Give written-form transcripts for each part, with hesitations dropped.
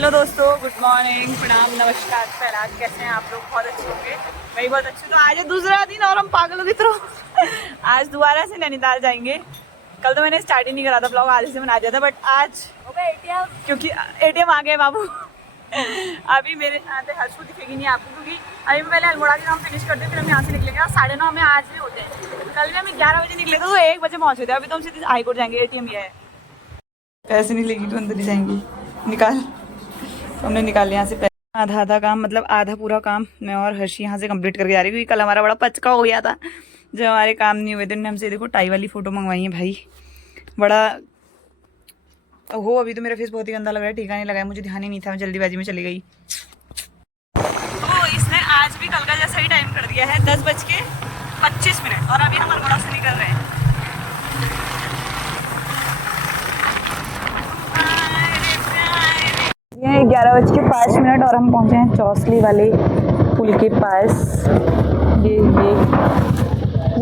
Hello दोस्तों, good morning, प्रणाम, नमस्कार, सलाम। कैसे हैं आप लोग? बहुत अच्छे होंगे। मैं भी बहुत अच्छी। तो आज है दूसरा दिन और हम पागलों की तरह आज दोबारा से नैनीताल जाएंगे। कल तो मैंने स्टार्ट ही नहीं करा था, ब्लॉग आधे से बना दिया था, बट आज क्योंकि एटीएम आ गए बाबू। अभी मेरे साथ हर्ष को दिखेगी नहीं आपको, क्योंकि अभी पहले अल्मोड़ा के काम फिनिश करते हैं, फिर हम यहाँ से निकलेंगे। और 9:30 हमें आज भी होते हैं। कल भी हमें 11 बजे निकले थे, तो 1 बजे पहुँचे थे। अभी तो हम सीधे हाईकोर्ट जाएंगे, एटीएम ये है। पैसे नहीं लेगी तो अंदर ही जाएंगी। निकाल। तो हमने निकाल लिया यहाँ से आधा आधा काम, मतलब आधा पूरा काम मैं और हर्षी यहाँ से कंप्लीट करके जा रही, क्योंकि कल हमारा बड़ा पचका हो गया था जब हमारे काम नहीं हुए थे। उन्होंने हमसे देखो टाई वाली फ़ोटो मंगवाई है भाई, बड़ा हो। अभी तो मेरा फेस बहुत ही गंदा लग रहा है, टीका नहीं लगाया, मुझे ध्यान ही नहीं था, मैं जल्दीबाजी में चली गई। तो इसने आज भी कल का जैसा ही टाइम कर दिया है, 10:25 और अभी हम अल्मोड़ा से निकल रहे हैं। 11:05 और हम पहुंचे हैं चौसली वाले पुल के पास। ये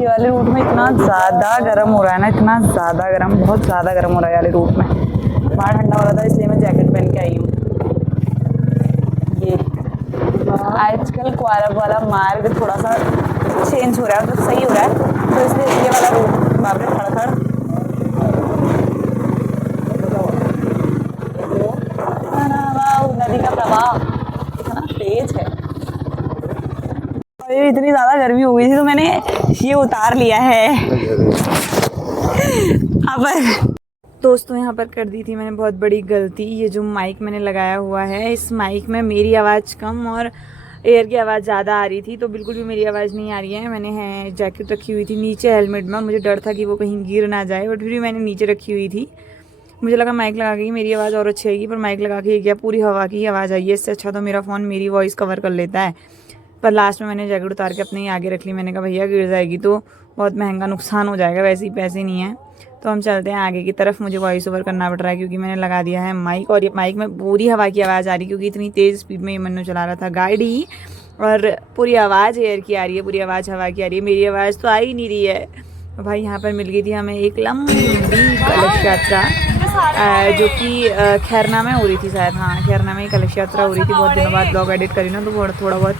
वाले रूट में इतना ज़्यादा गर्म हो रहा है ना, इतना ज़्यादा गर्म, बहुत ज़्यादा गर्म हो रहा है वाले रूट में। बाहर ठंडा हो रहा था, इसलिए मैं जैकेट पहन के आई हूँ। ये आजकल क्वारब वाला मार्ग थोड़ा सा चेंज हो रहा है, तो सही हो रहा है, तो इसलिए ये वाला रूट बाबरे खड़खड़। नदी का प्रवाह इतना तेज है। और इतनी ज़्यादा गर्मी हो गई थी, तो मैंने ये उतार लिया है। अब दोस्तों, यहाँ पर कर दी थी मैंने बहुत बड़ी गलती। ये जो माइक मैंने लगाया हुआ है, इस माइक में मेरी आवाज़ कम और एयर की आवाज़ ज़्यादा आ रही थी, तो बिल्कुल भी मेरी आवाज़ नहीं आ रही है। मैंने जैकेट रखी हुई थी नीचे हेलमेट में, मुझे डर था कि वो कहीं गिर ना जाए, बट फिर भी मैंने नीचे रखी हुई थी। मुझे लगा माइक लगा के मेरी आवाज़ और अच्छी आएगी, पर माइक लगा के क्या पूरी हवा की आवाज़ आई है। इससे अच्छा तो मेरा फ़ोन मेरी वॉइस कवर कर लेता है। पर लास्ट में मैंने जैकेट उतार के अपने ही आगे रख ली। मैंने कहा भैया गिर जाएगी तो बहुत महंगा नुकसान हो जाएगा, वैसे ही पैसे नहीं हैं। तो हम चलते हैं आगे की तरफ। मुझे वॉइस ओवर करना पड़ रहा है क्योंकि मैंने लगा दिया है माइक, और ये माइक में पूरी हवा की आवाज़ आ रही, क्योंकि इतनी तेज़ स्पीड में ये मन्नू चला रहा था गाड़ी, और पूरी आवाज़ एयर की आ रही है, पूरी आवाज़ हवा की आ रही है, मेरी आवाज़ तो आ ही नहीं रही है। तो भाई यहाँ पर मिल गई थी हमें एक लंबी कलश यात्रा, जो कि खैरना में हो रही थी शायद। हाँ, खैरना में ही कलश यात्रा हो रही थी। बहुत दिनों बाद ब्लॉग एडिट करी ना, तो थोड़ा बहुत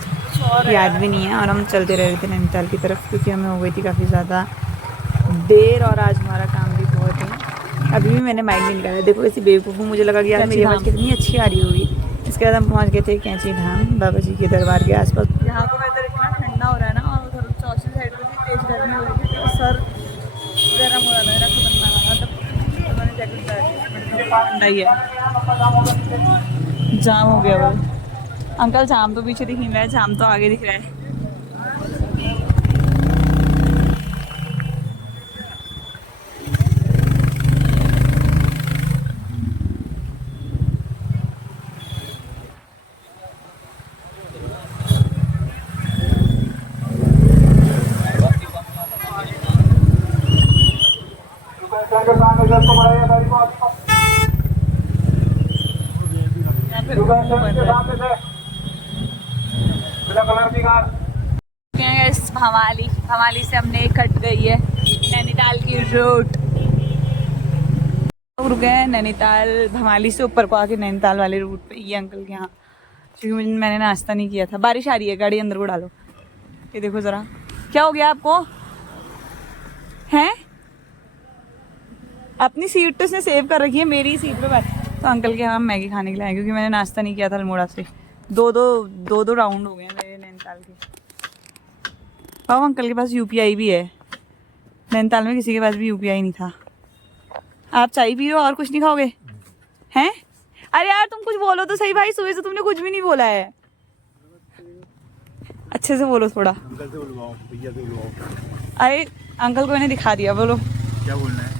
याद भी नहीं है। और हम चलते रह रहे थे नैनीताल की तरफ, क्योंकि हमें हो गई थी काफ़ी ज़्यादा देर, और आज हमारा काम भी बहुत है। अभी भी मैंने माइक नहीं निकाला। देखो ऐसी बेवकूफ़ हूँ, मुझे लगा कि यार मेरी आवाज़ कितनी अच्छी आ रही होगी। इसके बाद हम पहुँच गए थे कैंची धाम, बाबा जी के दरबार के आसपास। यहाँ का वेदर इतना ठंडा हो रहा है ना, और उधर चौसी साइड में भी तेज़ गर्मी हो रही थी, तो सर गर्म हो रहा था मेरा, खतरनाक वाला। तब मैंने जैकेट ठंडा ही है। जाम हो गया वो। अंकल जाम तो पीछे दिख नहीं रहा है, जाम तो आगे दिख रहा है। भवाली से हमने कट गई है नैनीताल की रूट। लोग रुके हैं नैनीताल, भवाली से ऊपर को आके नैनीताल वाले रूट पे। ये अंकल के यहाँ, क्योंकि मैंने नाश्ता नहीं किया था। बारिश आ रही है, गाड़ी अंदर को डालो। ये देखो जरा, क्या हो गया आपको हैं? अपनी सीट तो इसने सेव कर रखी है, मेरी सीट पे बैठ। तो अंकल के यहाँ मैगी खाने के लिए आए, क्योंकि मैंने नाश्ता नहीं किया था अल्मोड़ा से। दो राउंड हो गए मेरे नैनीताल के। पाओ अंकल के पास यूपीआई भी है, नैनीताल में किसी के पास भी यूपीआई नहीं था। आप चाय पी रहे हो और कुछ नहीं खाओगे हैं? अरे यार तुम कुछ बोलो तो सही भाई, सुबह से तुमने कुछ भी नहीं बोला है। अच्छे से बोलो थोड़ा। अंकल से बुलवाओ, भैया से बुलवाओ। अरे अंकल को मैंने दिखा दिया, बोलो क्या बोलना है?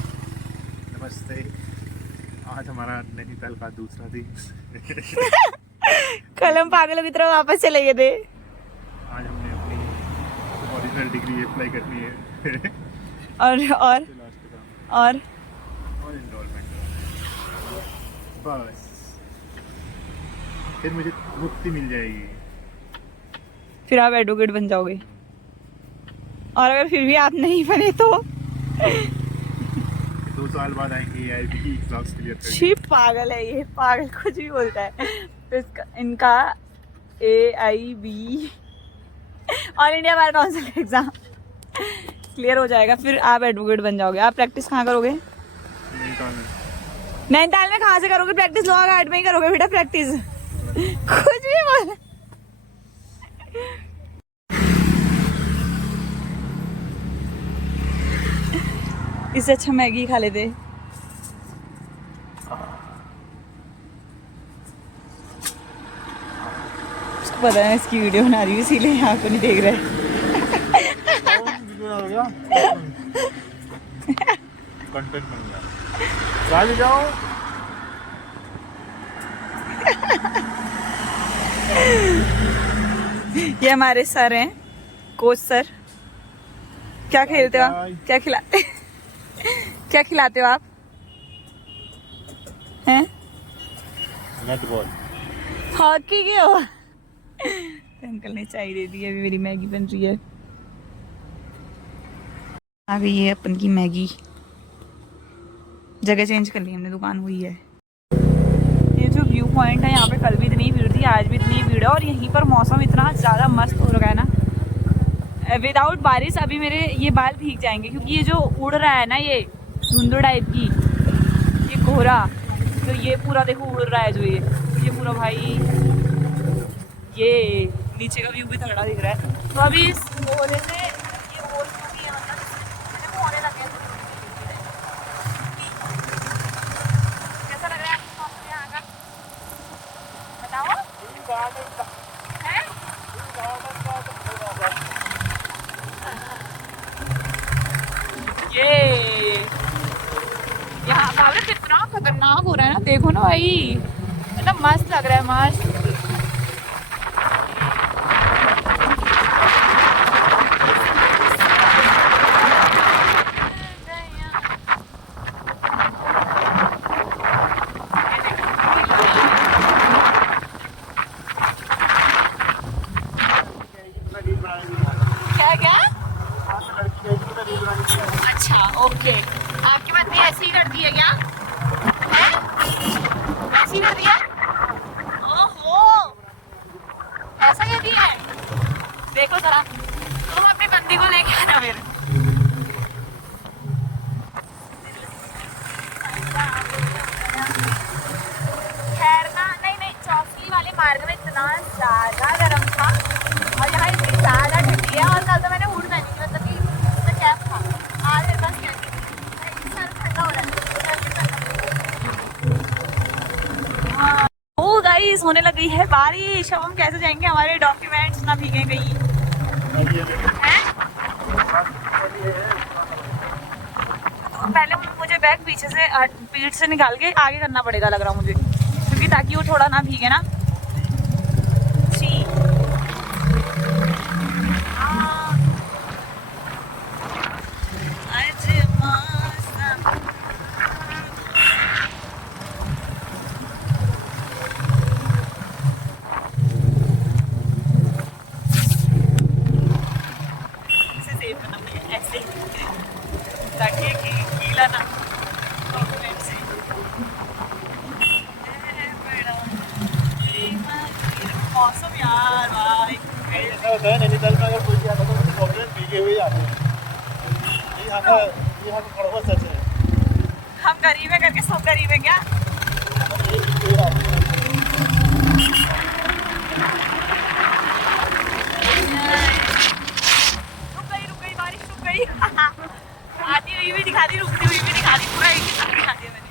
नमस्ते, आज हमारा नैनीताल का दूसरा दिन। कल हम पागलों की तरह वापस चले गए थे। आज हमने अपनी ओरिजिनल डिग्री अप्लाई करनी है। और एनरोलमेंट बस, फिर मुझे मुक्ति मिल जाएगी। फिर आप एडवोकेट बन जाओगे। और अगर फिर भी आप नहीं बने तो 2 साल बाद आएंगे AIB की एग्जाम्स क्लियर करके। छी पागल है ये, पागल कुछ भी बोलता है। तो इनका AIB all India bar council exam clear हो जाएगा, फिर आप एडवोकेट बन जाओगे। आप प्रैक्टिस कहाँ करोगे? नैनीताल में। कहाँ से करोगे प्रैक्टिस? लोहा घाट में ही करोगे बेटा प्रैक्टिस। कुछ भी बोल। इससे अच्छा मैगी खा लेते। उसको पता है इसकी वीडियो बना रही हूँ, इसीलिए यहाँ को नहीं देख रहा है। कंटेंट बन गया। ले जाओ। ये हमारे सर हैं, कोच सर। क्या खेलते हो आप? क्या खिलाते क्या खिलाते हो आप? हैं? नेटबॉल। हॉकी के हो? अंकल ने चाय दे दी है, अभी मेरी मैगी बन रही है। आ गई है अपन की मैगी। जगह चेंज कर ली हमने, दुकान हुई है। ये जो व्यू पॉइंट है यहाँ पे कल भी इतनी भीड़ थी, आज भी इतनी भीड़ है। और यहीं पर मौसम इतना ज़्यादा मस्त हो रखा है ना, विदाउट बारिश अभी मेरे ये बाल भीग जाएंगे, क्योंकि ये जो उड़ रहा है ना, ये धुंध टाइप की, ये कोहरा, तो ये पूरा देखो उड़ रहा है जो ये पूरा भाई, ये नीचे का व्यू भी तगड़ा दिख रहा है। तो अभी इस कोहरे से ये बोल चुकी है, मतलब होने लगे हैं। कैसा लग रहा है आपको मौसम यहाँ का? बताओ। हैं? ये यहाँ बाबा कितना खतरनाक हो रहा है ना, देखो ना भाई, मतलब मस्त लग रहा है, मस्त। क्या क्या? अच्छा ओके, आपके बाद भी ऐसे ही कर दिया क्या? है? ऐसे ही कर दिया? ओहो, ऐसा कर दिया है? देखो जरा, तुम अपनी बंदी को लेके आना फिर। खैर ना, नहीं चौकी वाले मार्ग में इतना ज़्यादा गर्म था, और यहाँ इतनी ज़्यादा ठंडी है। और कल तो मैंने हुड पहनी थी, मतलब कि उसमें कैप था। आज मेरे पास कैप नहीं, सर ठंडा हो रहा है। ओ गाइस, होने लग गई है बारिश। अब हम कैसे जाएंगे? हमारे डॉक्यूमेंट्स ना भीगे कहीं। तो पहले मुझे बैग पीछे से पीठ से निकाल के आगे करना पड़ेगा लग रहा मुझे, क्योंकि ताकि वो थोड़ा ना भीगे ना। ऐसे ताकि गीला ना डॉक्यूमेंट से। मौसम यार भाई, ऐसा होता है नैनीताल में, अगर कोई भी आता है तो प्रॉब्लम भीगे हुए आते हैं। ये यहाँ का कड़वा सच है। हम गरीब है करके सब गरीब है क्या? रुक गई बारिश, रुक गई। आती हुई भी दिखा दी, रुकती हुई भी दिखा दी, पूरा एक ही साथ दिखा दिया मैंने।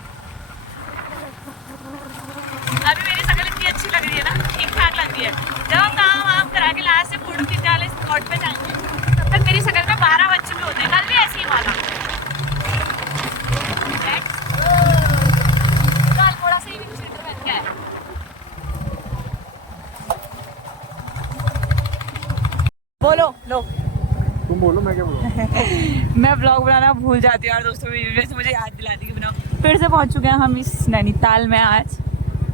अभी मेरी शक्ल इतनी अच्छी लग रही है ना, ठीक ठाक लग रही है। जब हम काम वाम करा के लास्ट से फोटो खिंचाने स्पॉट पे जाएंगे, तब तक मेरी शक्ल में 12 बज चुके होते हैं। कल भी ऐसे ही वाला। कल थोड़ा सा ही भी स्वेटर पहन के आए। बोलो लो, तुम बोलो, मैं क्या बोलूं? मैं ब्लॉग बनाना भूल जाती हूँ यार दोस्तों, वैसे मुझे याद दिलाती कि बनाओ। फिर से पहुँच चुके हैं हम इस नैनीताल में आज,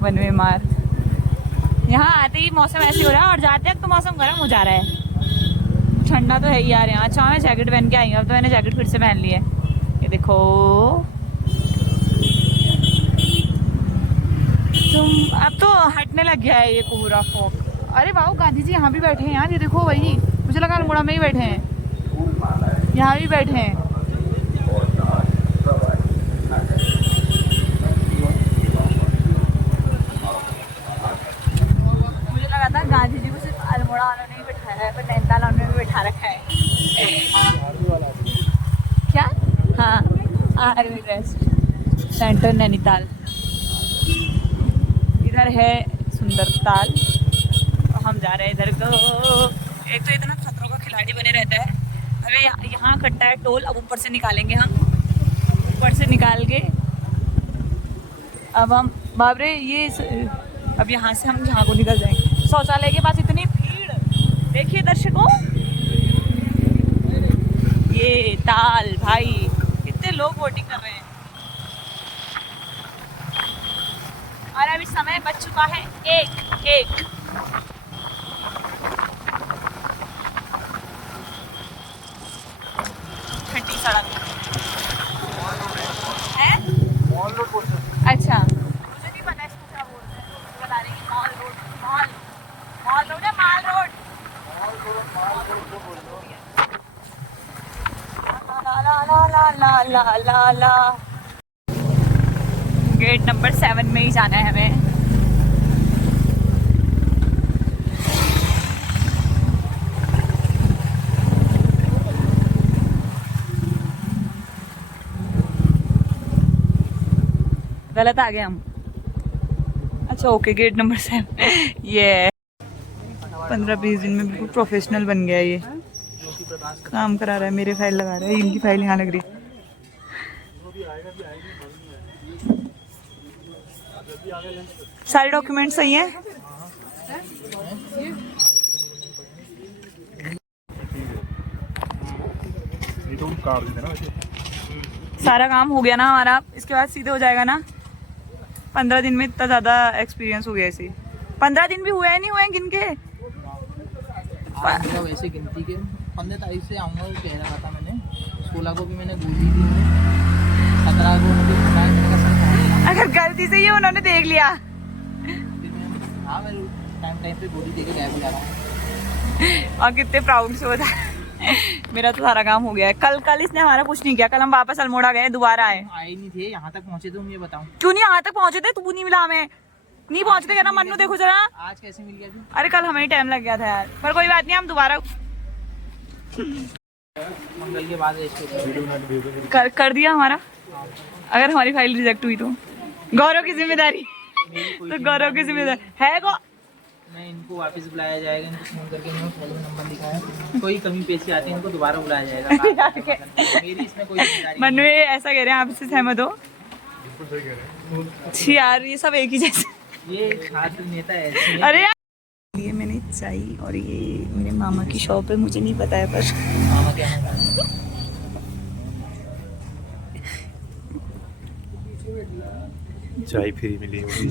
वन वे मार्ग। यहाँ आते ही मौसम ऐसे हो रहा है, और जाते हैं तो मौसम गर्म हो जा रहा है। ठंडा तो है ही यार यहाँ। अच्छा मैं जैकेट पहन के आई हूँ, अब तो मैंने जैकेट फिर से पहन ली है। ये देखो तुम अब तो हटने लग गया है ये कोहरा फॉग। अरे वाह, गांधी जी यहाँ भी बैठे हैं यार, ये देखो वही, मुझे लगा अल्मोड़ा में ही बैठे हैं, यहाँ भी बैठे हैं। मुझे लगा था गांधी जी को सिर्फ अल्मोड़ा वालों ने ही बैठाया है, पर नैनीताल वालों ने भी बैठा रखा है। क्या? हाँ, आर्मी रेस्ट सेंटर नैनीताल। इधर है सुंदरताल और हम जा रहे हैं इधर को। एक तो इतना खतरों का खिलाड़ी बने रहता है। अरे यहाँ कटता है टोल, अब ऊपर से निकालेंगे हम, ऊपर से निकाल के अब हम बाबरे ये अब यहाँ से हम जहाँ को निकल जाएंगे। शौचालय के पास इतनी भीड़ देखिए दर्शकों, ये ताल भाई, इतने लोग वोटिंग कर रहे हैं। और अभी समय बच चुका है एक। ठंडी सड़क है। अच्छा, मुझे नहीं पता इसको क्या बोलते हैं, बता रही मॉल रोड है, माल रोड। ला गेट नंबर 7 में ही जाना है हमें। गलत आ गए हम। अच्छा ओके, गेट नंबर 7। ये 15-20 दिन में बिल्कुल प्रोफेशनल बन गया ये, काम करा रहा है, मेरे फाइल लगा रहा है, इनकी फाइल यहाँ लग रही है। सारे डॉक्यूमेंट सही हैं? सारा काम हो गया ना हमारा, इसके बाद सीधे हो जाएगा ना। 15 दिन में इतना ज़्यादा एक्सपीरियंस हो गया इसे। 15 दिन भी हुए नहीं हुए गिन के। वैसे गिनती के 15 तारीख से आऊँगा कह रहा था मैंने। 16 को भी मैंने गोली दी है, 17 को अगर गलती से ये उन्होंने देख लिया। हाँ, मैं टाइम पे गोली दे के गायब हो जा रहा हूँ। और कितने प्राउड से होता है। मेरा तो सारा काम हो गया है। कल इसने हमारा कुछ नहीं किया। कल हम वापस अल्मोड़ा गए, दोबारा आए नहीं थे, यहाँ तक पहुँचे तुम ये बताओ। क्यों नहीं यहाँ तक पहुँचे थे? तू नहीं मिला हमें, नहीं पहुँचते क्या ना। मन्नू देखो जरा, आज कैसे मिल गया? अरे कल हमें ही टाइम लग गया था यार, पर कोई बात नहीं, हम दोबारा मंगल के बाद कर दिया हमारा। अगर हमारी फाइल रिजेक्ट हुई तो गौरव की जिम्मेदारी, तो गौरव की जिम्मेदारी है को। मैं इनको वापस बुलाया जाएगा, इनको फोन करके इन्होंने पहले नंबर लिखा है, कोई कमी पेशी आती है इनको दोबारा बुलाया जाएगा। मेरी इसमें कोई जिम्मेदारी। मन्नू ये ऐसा कह रहे हैं, आप इससे सहमत हो? यार ये सब एक ही जैसे, ये छात्र नेता है। अरे यार ये मैंने चाय, और ये मेरे मामा की शॉप है, मुझे नहीं पता है पर मामा क्या है? चाय फ्री मिली होगी।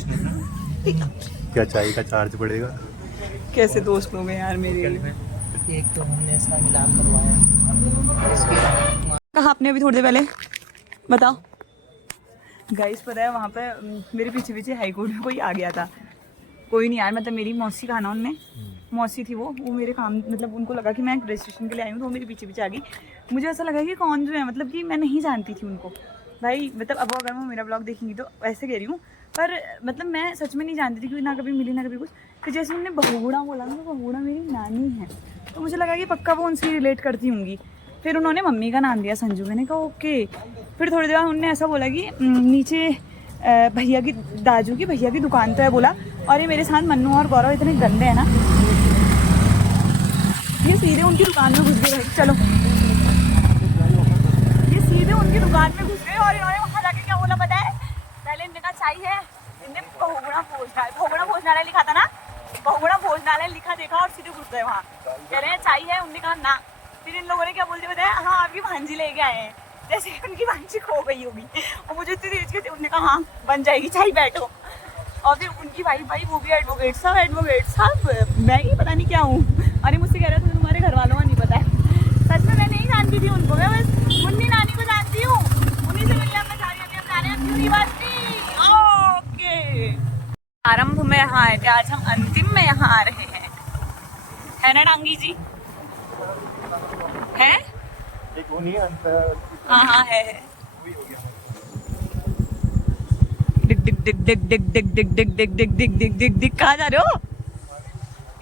क्या चाय का चार्ज पड़ेगा? कैसे दोस्त लोग हैं यार मेरे। एक तो हमने इसका मिलाप करवाया। कहा आपने अभी थोड़ी देर पहले, बताओ गाइस। पता है वहाँ पे मेरे पीछे हाई कोर्ट में कोई आ गया था। कोई नहीं यार, मतलब मेरी मौसी कहा ना, उनने मौसी थी वो मेरे काम, मतलब उनको लगा कि मैं रजिस्ट्रेशन के लिए आई हूँ, तो वो मेरे पीछे आ गई। मुझे ऐसा लगा कि कौन जो है, मतलब कि मैं नहीं जानती थी उनको भाई। मतलब अब अगर वो मेरा ब्लॉग देखेंगी तो ऐसे कह रही हूँ, पर मतलब मैं सच में नहीं जानती थी, क्योंकि ना कभी मिली ना कभी कुछ। फिर जैसे उन्होंने बहुगुणा बोला ना, तो बहुगुणा मेरी नानी है, तो मुझे लगा कि पक्का वो उनसे रिलेट करती होंगी। फिर उन्होंने मम्मी का नाम दिया संजू, मैंने कहा ओके। फिर थोड़ी देर बाद उन्होंने ऐसा बोला कि नीचे भैया की, दाजू की भैया की दुकान तो है बोला। और ये मेरे साथ मन्नू और गौरव इतने गंदे हैं ना, ये सीधे उनकी दुकान में घुस गए। चलो, ये सीधे उनकी दुकान में घुस गए और इन्होंने वहाँ जाके क्या बोला पता है? पहले इनने कहा चाहिए, इनने बहुगुणा भोजनालय लिखा था ना, बहुगुणा भोजनालय लिखा देखा और सीधे घुस गए वहाँ। कह रहे हैं चाहिए, उनने कहा ना। फिर इन लोगों ने क्या बोलते बताया, हाँ आपकी भांजी लेके आए हैं, जैसे उनकी भांजी खो गई होगी। और मुझे इतनी तेज के उन्होंने कहा हाँ बन जाएगी, चाहिए बैठो। और फिर उनकी भाई वो भी एडवोकेट साहब, मैं ही पता नहीं क्या हूँ। अरे मुझसे कह रहा था तुम्हारे घर वालों को नहीं पता है। सच में मैं नहीं जानती थी उनको, मैं बस मुन्नी नानी को जानती हूँ, उन्हीं से मिलने हम जा रहे हैं यूनिवर्सिटी। ओके। आरंभ में यहाँ आए थे, आज हम अंतिम में यहाँ आ रहे हैं, है ना डांगी जी? है? एक वो नहीं है अंतर। हाँ हाँ है। डिग डिग डिग डिग डिग डिग डिग डिग डिग डिग डिग डिग डिग डिग कहाँ जा रहे हो?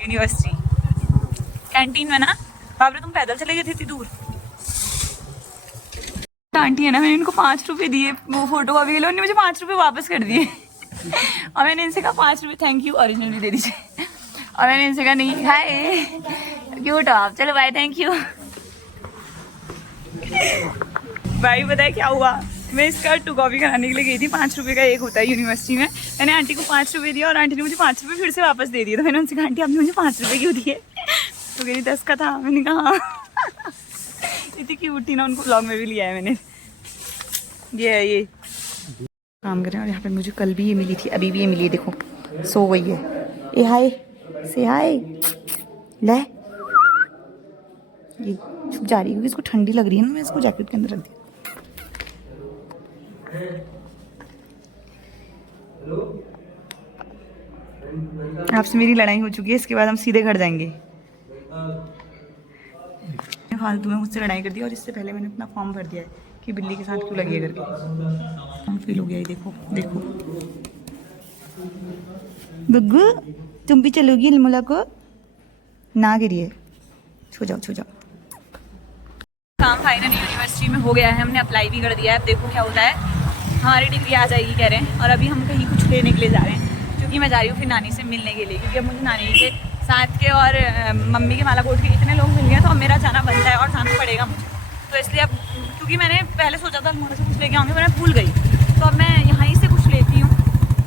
यूनिवर्सिटी कैंटीन में ना। बाप रे, तुम पैदल चले गए थे इतनी दूर। आंटी है ना, मैंने इनको 5 रुपए दिए वो फोटो कॉपी के लिए, उन्होंने मुझे 5 रुपए वापस कर दिए। और मैंने इनसे कहा 5 रुपए थैंक यू, ओरिजिनल भी दे दीजिए। और मैंने इनसे कहा नहीं, हाय क्यूट हो आप, चलो बाय, थैंक यू। भाई बताए क्या हुआ, मैं इसका 2 कॉपी कराने के लिए गई थी, 5 रुपए का एक होता है यूनिवर्सिटी में। मैंने आंटी को 5 रुपए दिया और आंटी ने मुझे 5 रुपए फिर से वापस दे दिए। तो मैंने उनसे कहा आंटी आपने मुझे 5 रुपए क्यों दिए? तो कहीं 10 का था। मैंने कहा इतनी क्यूट थी ना, उनको ब्लॉग में भी लिया है मैंने। ये काम कर रहे हैं। और यहाँ पे मुझे कल भी ये मिली थी, अभी भी ये मिली है, देखो सो गई है। ए हाय, से हाय, ले ये छुप जा रही है क्योंकि इसको ठंडी लग रही है ना, मैं इसको जैकेट के अंदर रख दी। आपसे मेरी लड़ाई हो चुकी है, इसके बाद हम सीधे घर जाएंगे। फालतू में मुझसे लड़ाई कर दी, और इससे पहले मैंने अपना फॉर्म भर दिया है कि बिल्ली के साथ क्यों लगी है करके। हम फील हो गया, देखो देखो। गुग्गू तुम भी चलोगी अनमोला को ना गिरिए, छो जाओ छो जाओ। काम फाइनली यूनिवर्सिटी में हो गया है, हमने अप्लाई भी कर दिया है। अब देखो क्या होता है, हमारी डिग्री आ जाएगी कह रहे हैं। और अभी हम कहीं कुछ लेने के लिए जा रहे हैं, क्योंकि मैं जा रही हूँ फिर नानी से मिलने के लिए, क्योंकि अब मुझे नानी के साथ के और मम्मी के मालाकोट के इतने लोग मिल गए, तो अब मेरा जाना बनता है और जाना पड़ेगा मुझे। तो इसलिए अब, क्योंकि मैंने पहले सोचा था अल्मोड़ा से कुछ लेके आऊँगी, मैं भूल गई, तो अब मैं यहाँ से कुछ लेती हूँ,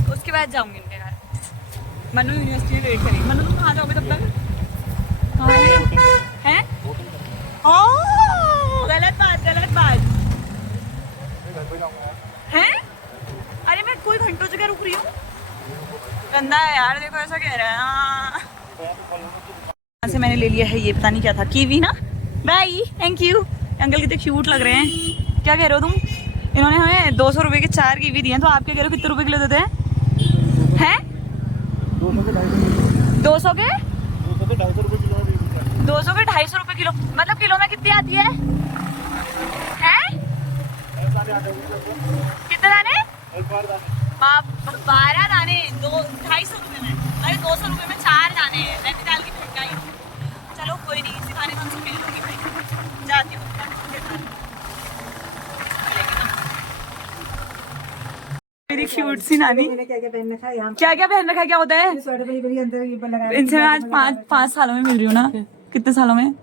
तो उसके बाद जाऊँगी उनके घर। मनु यूनिवर्सिटी में वेट करेगी। मनु तुम कहाँ जाओगे तब तक? हैं? ओह गलत बात हैं? अरे मैं कोई घंटों से क्या रुक रही हूँ, गंदा है यार, देखो ऐसा कह रहा है। यहाँ से मैंने ले लिया है, ये पता नहीं क्या था, कीवी ना। Bye, thank you. अंकल कितने क्यूट लग रहे हैं। क्या कह रहे हो तुम? इन्होंने हमें 200 रुपये के 4 कीवी दिए हैं, तो आप क्या कह रहे हो, कितने रुपए किलो देते हैं? 200 के 250 रुपए किलो, मतलब किलो में कितनी आती है? कितने दाने? 12 दाने, 250 रुपए में। अरे 200 रुपए में 4 दाने हैं, नैनीताल की ठंडाई। चलो कोई नहीं, सिखाने तो हमसे मिल लूंगी भाई, जाती हूँ। मेरी क्यूट सी नानी। क्या क्या पहन रखा है, क्या होता है? इनसे मैं आज 5 सालों में मिल रही हूँ ना। कितने सालों में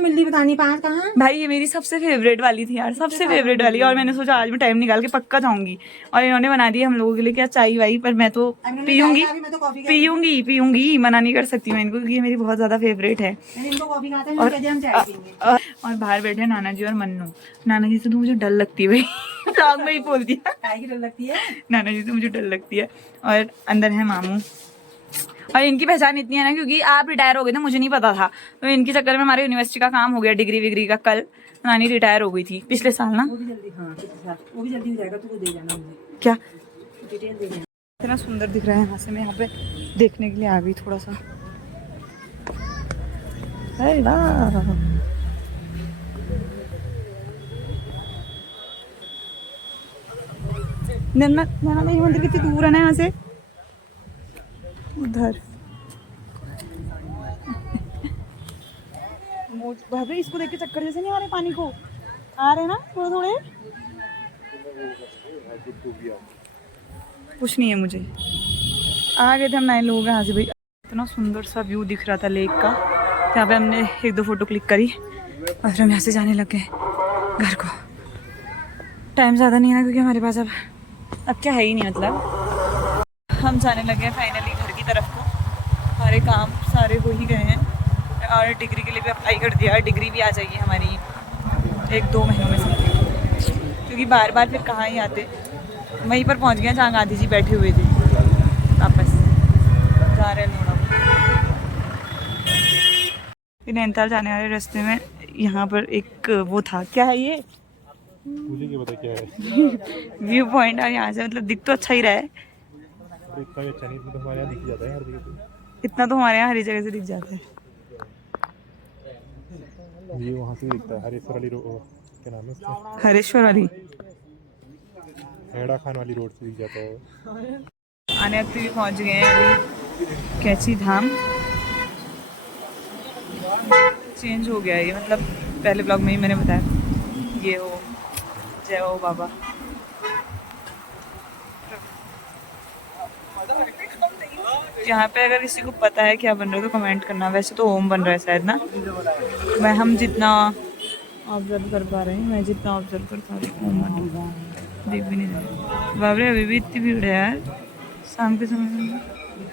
मिल रही, पता नहीं 5 कहाँ। भाई ये मेरी सबसे फेवरेट वाली थी यार, सबसे फेवरेट वाली। और मैंने सोचा आज मैं टाइम निकाल के पक्का जाऊंगी। और इन्होंने बना दी हम लोगों के लिए क्या चाय वाई, पर मैं तो पीऊंगी, मना नहीं कर सकती मैं इनको, क्योंकि ये मेरी बहुत ज्यादा फेवरेट है। और बाहर बैठे नाना जी और मन्नू। नाना जी से तो मुझे डर लगती है भाई, ब्लॉग में ही बोल दिया, डर लगती है नाना जी से मुझे डर लगती है। और अंदर है मामू, और इनकी पहचान इतनी है ना, क्योंकि आप रिटायर हो गए थे, मुझे नहीं पता था, तो इनके चक्कर में हमारे यूनिवर्सिटी का काम हो गया, डिग्री विग्री का। कल नानी रिटायर हो गई थी पिछले साल ना। वो भी जल्दी हो जाएगा, तू दे जाना मुझे। क्या डिटेल दे देना। इतना सुंदर दिख रहा है यहाँ से, मैं यहाँ पे देखने के लिए आ गई थोड़ा सा। अरे वाह, नैना देवी मंदिर कितनी दूर है ना यहाँ से, उधर। भाभी इसको देख के चक्कर जैसे नहीं आ रहे, पानी को आ रहे ना थोड़े थोड़े। कुछ नहीं है मुझे, आ गए थे हम 9 लोग यहाँ से भाई। इतना सुंदर सा व्यू दिख रहा था लेक का, यहाँ पे हमने 1-2 फोटो क्लिक करी और फिर हम यहाँ से जाने लग गए घर को। टाइम ज़्यादा नहीं है ना, क्योंकि हमारे पास अब क्या है ही नहीं, मतलब हम जाने लगे फाइनली घर की तरफ को। हमारे काम सारे हो ही गए हैं, और डिग्री के लिए भी अप्लाई कर दिया, डिग्री भी आ जाएगी हमारी 1-2 महीनों में से, क्योंकि बार बार फिर कहाँ ही आते। वहीं पर पहुँच गए जहाँ गांधी जी बैठे हुए थे, वापस जा रहे हैं। नैनीताल जाने वाले रास्ते में यहाँ पर एक वो था, क्या है ये, मुझे क्या पता क्या है। View point. और यहाँ से मतलब दिख तो अच्छा ही रहा है, तो इतना भी अच्छा नहीं, इतना तो हमारे यहाँ दिख जाता है हर जगह पे। इतना तो हमारे यहाँ हरी जगह से दिख जाता है। ये वहाँ से दिखता है, हरेश्वर वाली क्या नाम है उसका, हरेश्वर वाली हेड़ा खान वाली रोड से दिख जाता है। आने अब भी पहुँच गए हैं अभी कैची धाम। चेंज हो गया है ये, मतलब पहले ब्लॉग में ही मैंने बताया ये हो जय हो बाबा। यहाँ पे अगर किसी को पता है क्या बन रहा है तो कमेंट करना। वैसे तो ओम बन रहा है शायद ना, मैं हम जितना ऑब्जर्व कर पा रहे हैं, मैं जितना ऑब्जर्व कर पा रही हूँ ओम बन रहा है। देख भी नहीं रहा बाबरे, अभी भी इतनी भीड़ है यार शाम के समय में।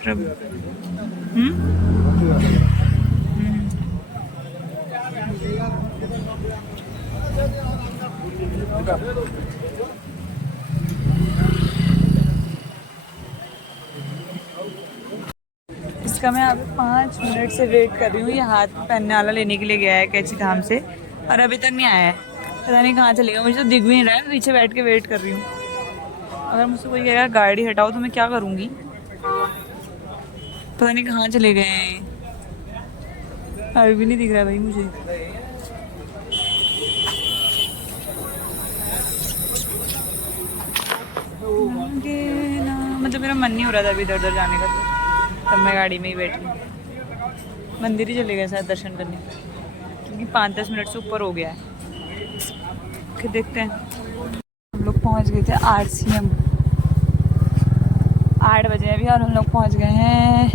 प्रभु इसका मैं अभी 5 मिनट से वेट कर रही हूँ। ये हाथ में पहनने वाला लेने के लिए गया है कैची धाम से और अभी तक नहीं आया है। पता नहीं कहाँ चलेगा, मुझे तो दिख भी नहीं रहा है। पीछे बैठ के वेट कर रही हूँ। अगर मुझसे कोई कहेगा गाड़ी हटाओ तो मैं क्या करूँगी, पता नहीं कहाँ चले गए हैं। अभी भी नहीं दिख रहा भाई मुझे। मतलब मेरा मन नहीं हो रहा था अभी इधर उधर जाने का, तो तब मैं गाड़ी में ही बैठी। मंदिर ही चले गए शायद दर्शन करने, क्योंकि 5-10 मिनट से ऊपर हो गया है। फिर देखते हैं। हम लोग पहुंच गए थे RCM, 8 बजे अभी, और हम लोग पहुंच गए हैं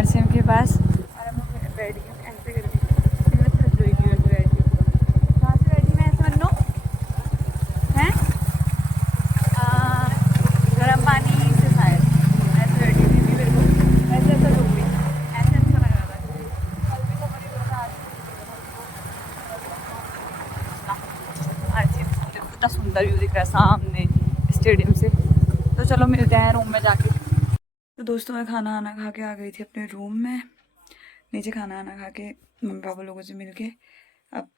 RCM के पास। और हम लोग बैठ गए ऐसे करके। मैं थक गई थी वैसे बैठ के। कहाँ से बैठी मैं ऐसे बनो हैं, गर्म पानी से शायद ऐसे बैठी थी मेरे को ऐसे ऐसा लग गई, ऐसे अच्छा लग रहा था। कल भी तो बड़ी कितना सुंदर व्यू दिख रहा है सामने स्टेडियम से। तो चलो मिलते हैं रूम में जाके। तो दोस्तों मैं खाना आना खा के आ गई थी अपने रूम में। नीचे खाना आना खा के मम्मी पापा लोगों से मिल के अब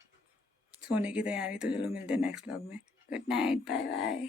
सोने की तैयारी। तो चलो मिलते हैं नेक्स्ट व्लॉग में। Good night, bye bye.